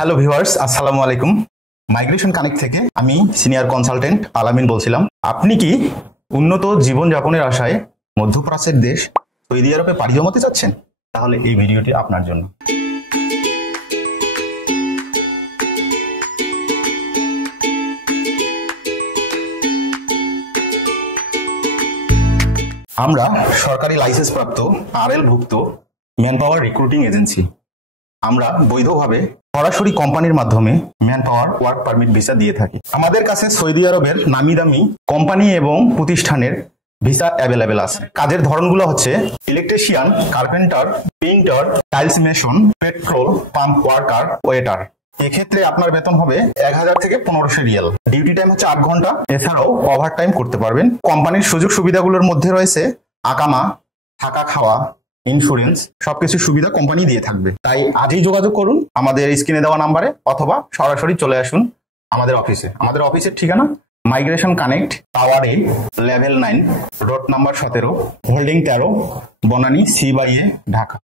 Hello viewers, আসসালামু আলাইকুম। Migration connect থেকে আমি সিনিয়র কনসালটেন্ট আলামিন বলছিলাম। আপনি কি উন্নত জীবনযাপনের আশায় মধ্যপ্রাচ্যের দেশ সৌদি আরবে পাড়ি জমাতে চাচ্ছেন? তাহলে এই ভিডিওটি আপনার জন্য। আমরা সরকারি লাইসেন্স প্রাপ্ত আরএল ভুক্ত ম্যান পাওয়ার রিক্রুটিং এজেন্সি। আমরা বৈধভাবে সরাসরি কোম্পানির মাধ্যমে man power work permit visa দিয়ে থাকি। আমাদের কাছে সৌদি আরবের নামি দামি কোম্পানি এবং প্রতিষ্ঠানের ভিসা অ্যাভেলেবেল আছে। কাজের ধরনগুলো হচ্ছে electrician, carpenter, painter, tiles mason, petrol pump worker, waiter. এক্ষেত্রে আপনার বেতন হবে 1000 থেকে 1500 রিয়াল। ডিউটি টাইম হচ্ছে 8 ঘন্টা। এছাড়াও ওভার টাইম করতে পারবেন। কোম্পানির সুযোগ সুবিধাগুলোর মধ্যে রয়েছে আকামা, থাকা খাওয়া, ইন্স্যুরেন্স, সবকিছু সুবিধা কোম্পানি দিয়ে থাকবে। তাই আজই যোগাযোগ করুন আমাদের স্ক্রিনে দেওয়া নাম্বারে, অথবা সরাসরি চলে আসুন আমাদের অফিসে। আমাদের অফিসের ঠিকানা migration connect, tower A, level 9, road number 17, holding 13, Banani, সি/এ, ঢাকা।